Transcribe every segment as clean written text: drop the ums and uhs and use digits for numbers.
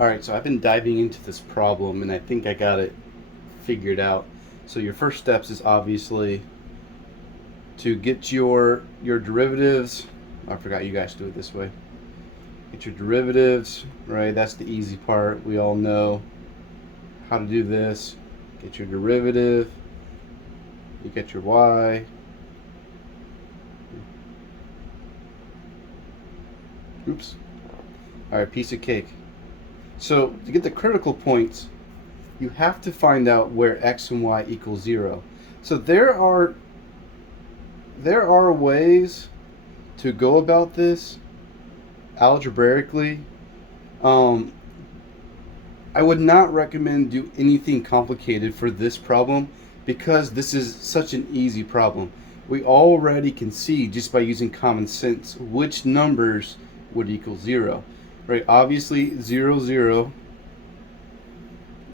Alright, so I've been diving into this problem and I think I got it figured out. So your first steps is obviously to get your derivatives. I forgot you guys do it this way. Get your derivatives, right? That's the easy part. We all know how to do this. Get your derivative. You get your y. Oops. Alright, piece of cake. So to get the critical points, you have to find out where x and y equals 0. So there are ways to go about this algebraically. I would not recommend do anything complicated for this problem because this is such an easy problem. We already can see just by using common sense which numbers would equal 0. Right, obviously 0, 0,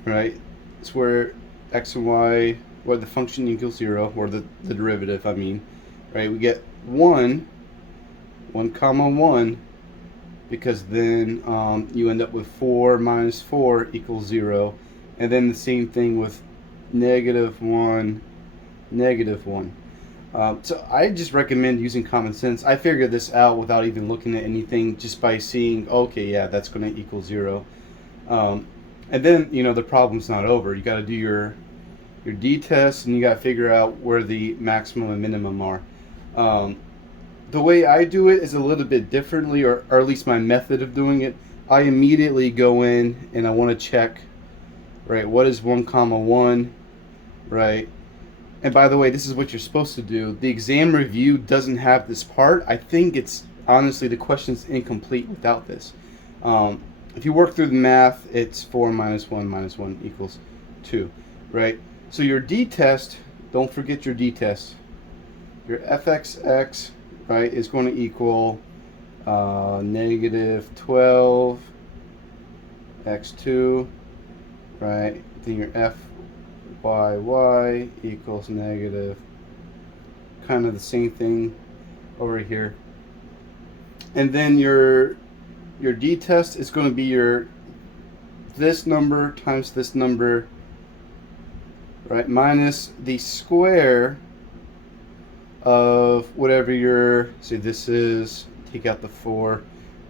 right, it's where x and y, where the function equals 0, or the derivative, I mean, right, we get 1 comma 1, because then you end up with 4 minus 4 equals 0, and then the same thing with negative 1, negative 1. So I just recommend using common sense. I figured this out without even looking at anything, just by seeing, okay, yeah, that's going to equal 0. And then, you know, the problem's not over. You got to do your d-test, and you got to figure out where the maximum and minimum are. The way I do it is a little bit differently, or at least my method of doing it. I immediately go in and I want to check, right, what is 1 comma 1, right? And by the way, this is what you're supposed to do. The exam review doesn't have this part. I think it's, honestly, the question's incomplete without this. If you work through the math, it's 4 minus 1 equals 2, right? So your d-test, don't forget your d-test. Your fxx, right, is going to equal negative 12 x2, right? Then your y equals negative, kind of the same thing over here. And then your d-test is going to be your this number times this number, right, minus the square of whatever your, see, this is, take out the 4,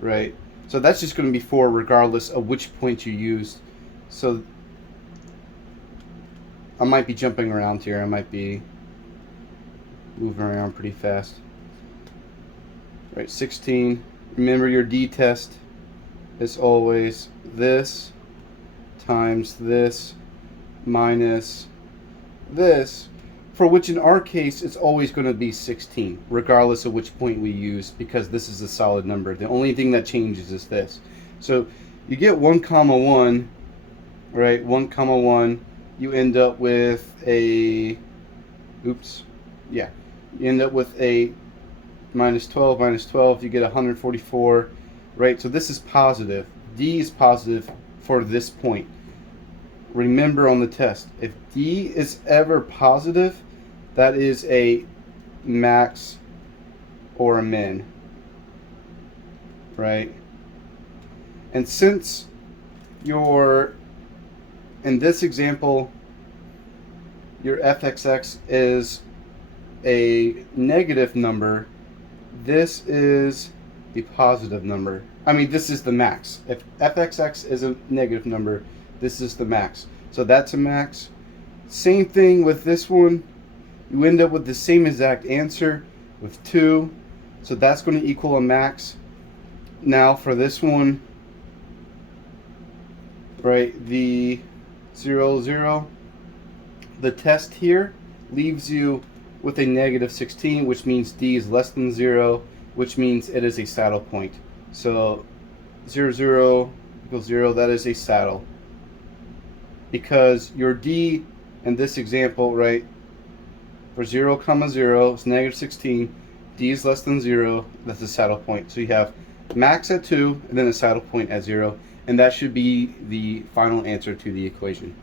right? So that's just going to be 4 regardless of which point you used. So I might be jumping around here. I might be moving around pretty fast. Right, 16. Remember your d-test is always this times this minus this, for which in our case it's always going to be 16, regardless of which point we use, because this is a solid number. The only thing that changes is this. So you get 1 comma 1, right? 1 comma 1. You end up with a, oops, yeah, you end up with a minus 12, you get 144, right? So this is positive. D is positive for this point. Remember on the test, if D is ever positive, that is a max or a min, right? And since your, in this example, your fxx is a negative number, this is the positive number. I mean, this is the max. If fxx is a negative number, this is the max. So that's a max. Same thing with this one. You end up with the same exact answer with 2. So that's going to equal a max. Now for this one, right, the 0, 0, the test here leaves you with a negative 16, which means D is less than 0, which means it is a saddle point. So 0, 0 equals 0, that is a saddle. Because your D in this example, right, for 0 comma 0 is negative 16, D is less than 0, that's a saddle point. So you have max at 2 and then a saddle point at 0, and that should be the final answer to the equation.